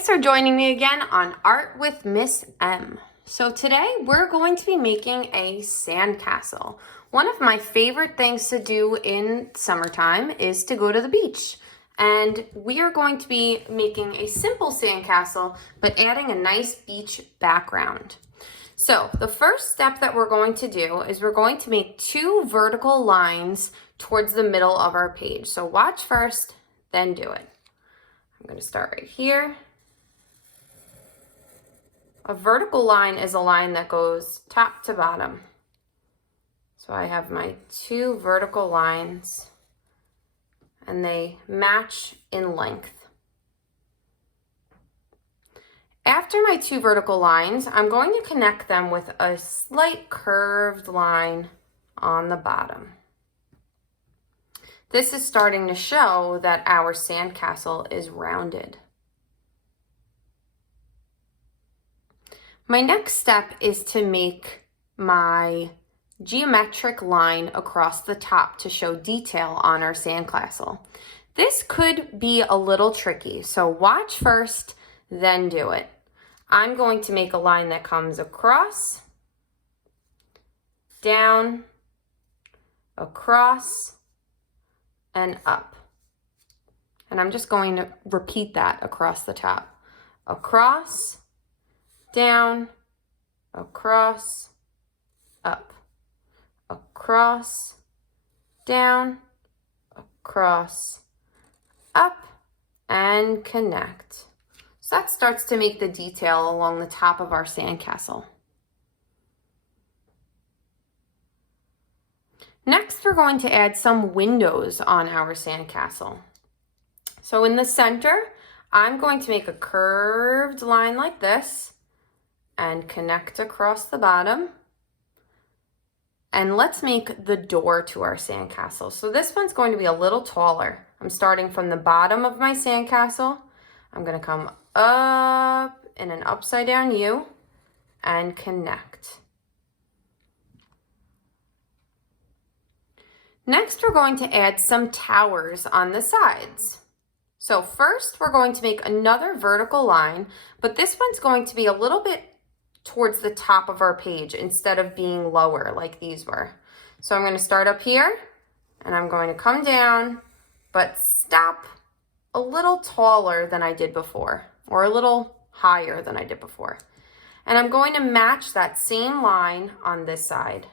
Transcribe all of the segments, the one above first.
Thanks for joining me again on Art with Miss M. So today we're going to be making a sandcastle. One of my favorite things to do in summertime is to go to the beach. And we are going to be making a simple sandcastle, but adding a nice beach background. So the first step that we're going to do is we're going to make 2 vertical lines towards the middle of our page. So watch first, then do it. I'm going to start right here. A vertical line is a line that goes top to bottom. So I have my 2 vertical lines and they match in length. After my 2 vertical lines, I'm going to connect them with a slight curved line on the bottom. This is starting to show that our sandcastle is rounded. My next step is to make my geometric line across the top to show detail on our sandcastle. This could be a little tricky, so watch first, then do it. I'm going to make a line that comes across, down, across, and up. And I'm just going to repeat that across the top. Across, down, across, up. Across, down, across, up, and connect. So that starts to make the detail along the top of our sandcastle. Next, we're going to add some windows on our sandcastle. So in the center, I'm going to make a curved line like this and connect across the bottom. And let's make the door to our sandcastle. So this one's going to be a little taller. I'm starting from the bottom of my sandcastle. I'm going to come up in an upside down U and connect. Next, we're going to add some towers on the sides. So first, we're going to make another vertical line, but this one's going to be a little bit towards the top of our page instead of being lower like these were. So I'm going to start up here and I'm going to come down, but stop a little taller than I did before, or a little higher than I did before. And I'm going to match that same line on this side.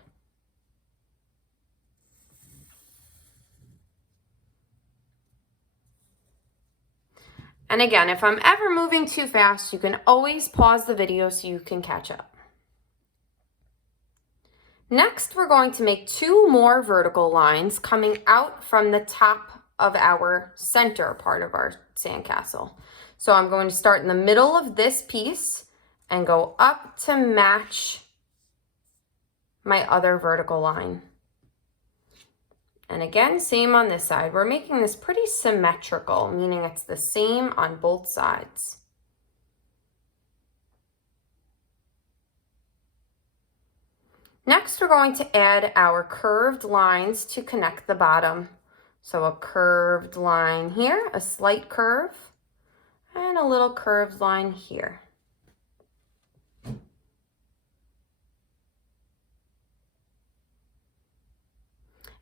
And again, if I'm ever moving too fast, you can always pause the video so you can catch up. Next, we're going to make 2 more vertical lines coming out from the top of our center part of our sandcastle. So I'm going to start in the middle of this piece and go up to match my other vertical line. And again, same on this side. We're making this pretty symmetrical, meaning it's the same on both sides. Next, we're going to add our curved lines to connect the bottom. So a curved line here, a slight curve, and a little curved line here.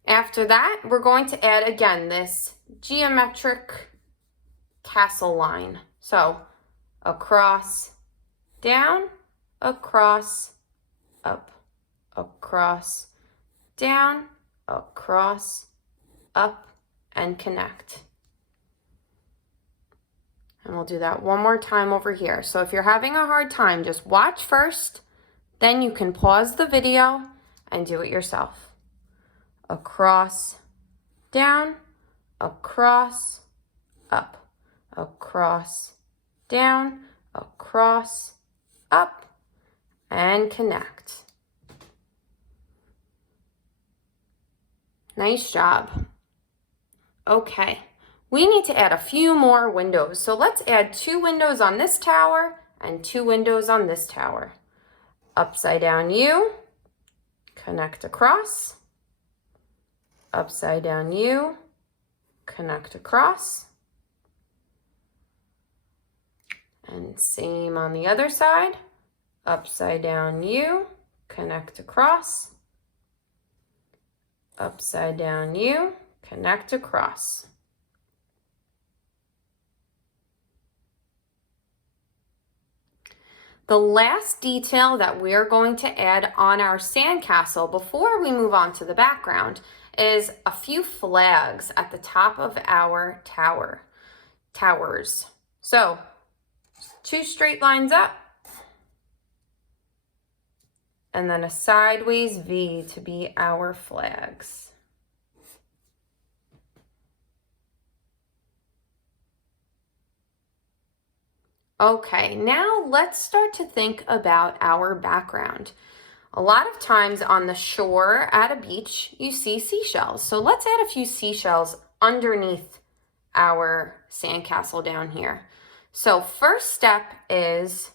After that, we're going to add again this geometric castle line. So across, down, across, up, across, down, across, up, and connect. And we'll do that one more time over here. So if you're having a hard time, just watch first, then you can pause the video and do it yourself. Across, down, across, up, across, down, across, up, and connect. Nice job. Okay, we need to add a few more windows. So let's add 2 windows on this tower and 2 windows on this tower. Upside down U, connect across. Upside down U, connect across, and And same on the other side. Upside down U, connect across. Upside down U, connect across. The last detail that we're going to add on our sandcastle before we move on to the background is a few flags at the top of our towers. So 2 straight lines up and then a sideways V to be our flags. Okay, now let's start to think about our background. A lot of times on the shore at a beach, you see seashells. So let's add a few seashells underneath our sandcastle down here. So first step is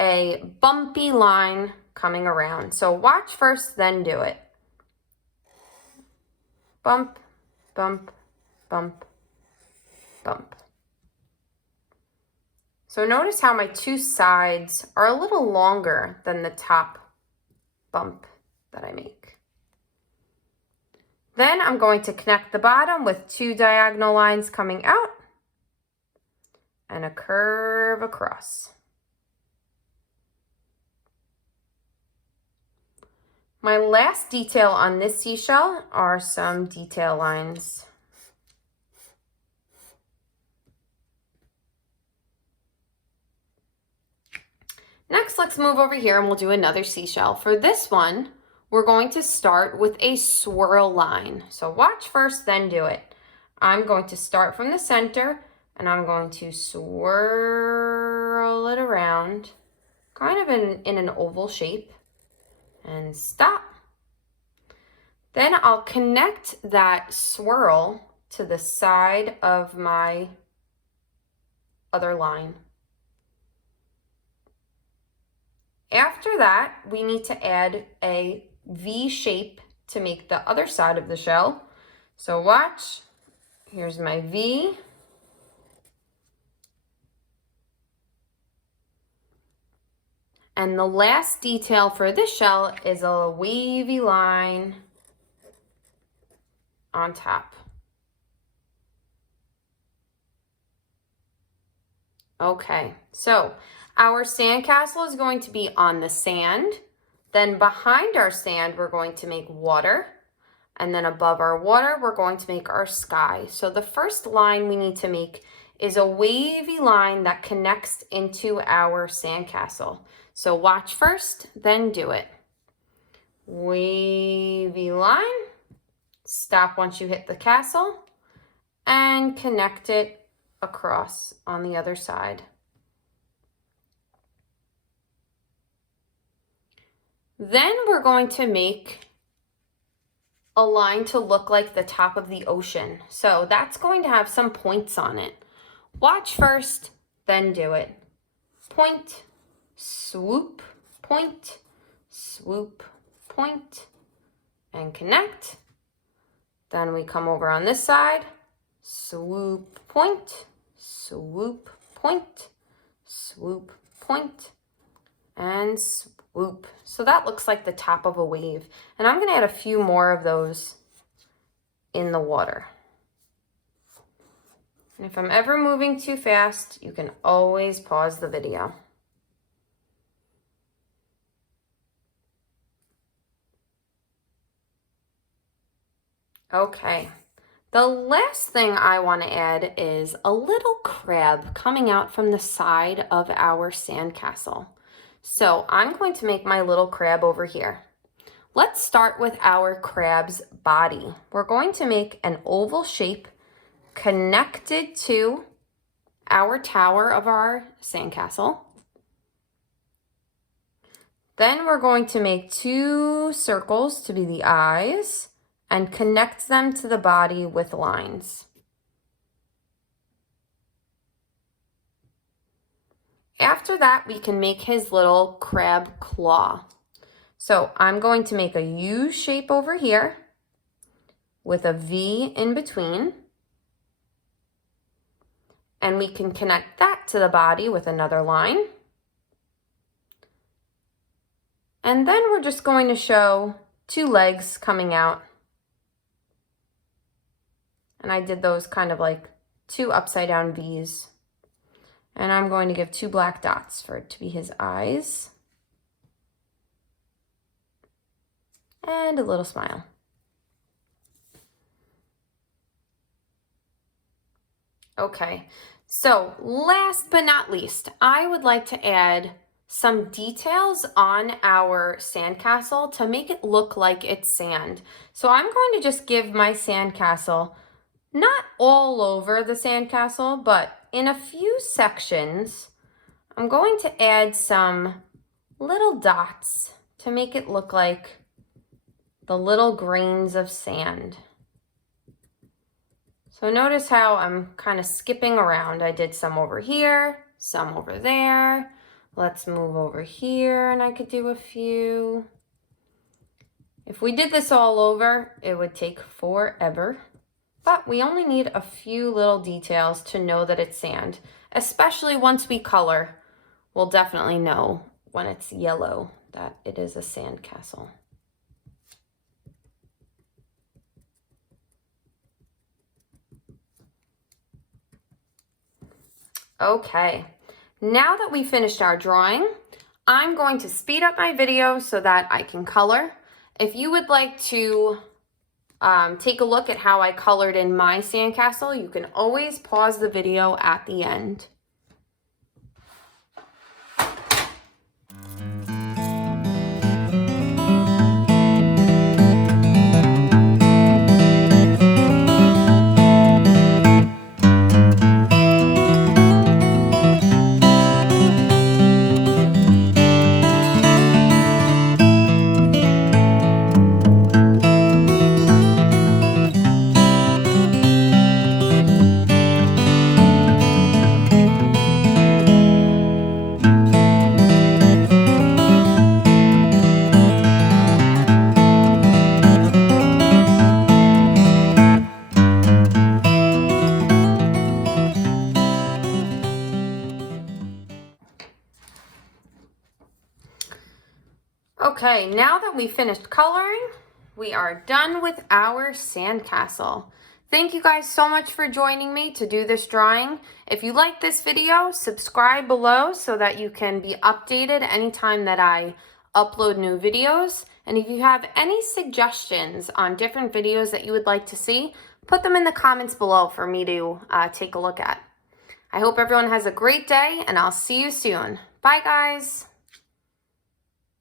a bumpy line coming around. So watch first, then do it. Bump, bump, bump, bump. So notice how my 2 sides are a little longer than the top bump that I make. Then I'm going to connect the bottom with 2 diagonal lines coming out and a curve across. My last detail on this seashell are some detail lines. Next, let's move over here and we'll do another seashell. For this one, we're going to start with a swirl line. So watch first, then do it. I'm going to start from the center and I'm going to swirl it around, kind of in an oval shape, and stop. Then I'll connect that swirl to the side of my other line. After that, we need to add a V shape to make the other side of the shell. So watch, here's my V. And the last detail for this shell is a wavy line on top. Okay, so our sandcastle is going to be on the sand. Then behind our sand, we're going to make water. And then above our water, we're going to make our sky. So the first line we need to make is a wavy line that connects into our sandcastle. So watch first, then do it. Wavy line. Stop once you hit the castle. And connect it across on the other side. Then we're going to make a line to look like the top of the ocean. So that's going to have some points on it. Watch first, then do it. Point, swoop, point, swoop, point, and connect. Then we come over on this side, swoop, point, swoop, point, swoop, point, and swoop. So that looks like the top of a wave. And I'm going to add a few more of those in the water. And if I'm ever moving too fast, you can always pause the video. Okay, the last thing I want to add is a little crab coming out from the side of our sandcastle. So I'm going to make my little crab over here. Let's start with our crab's body. We're going to make an oval shape connected to our tower of our sandcastle. Then we're going to make 2 circles to be the eyes and connect them to the body with lines. After that, we can make his little crab claw. So I'm going to make a U shape over here with a V in between. And we can connect that to the body with another line. And then we're just going to show 2 legs coming out. And I did those kind of like 2 upside down V's. And I'm going to give 2 black dots for it to be his eyes. And a little smile. Okay, so last but not least, I would like to add some details on our sandcastle to make it look like it's sand. So I'm going to just give my sandcastle, not all over the sandcastle, but in a few sections, I'm going to add some little dots to make it look like the little grains of sand. So notice how I'm kind of skipping around. I did some over here, some over there. Let's move over here and I could do a few. If we did this all over, it would take forever. But we only need a few little details to know that it's sand. Especially once we color, we'll definitely know when it's yellow that it is a sandcastle. Okay, now that we finished our drawing, I'm going to speed up my video so that I can color. If you would like to take a look at how I colored in my sandcastle, you can always pause the video at the end. Okay, now that we finished coloring, we are done with our sandcastle. Thank you guys so much for joining me to do this drawing. If you like this video, subscribe below so that you can be updated anytime that I upload new videos. And if you have any suggestions on different videos that you would like to see, put them in the comments below for me to take a look at. I hope everyone has a great day, and I'll see you soon. Bye, guys.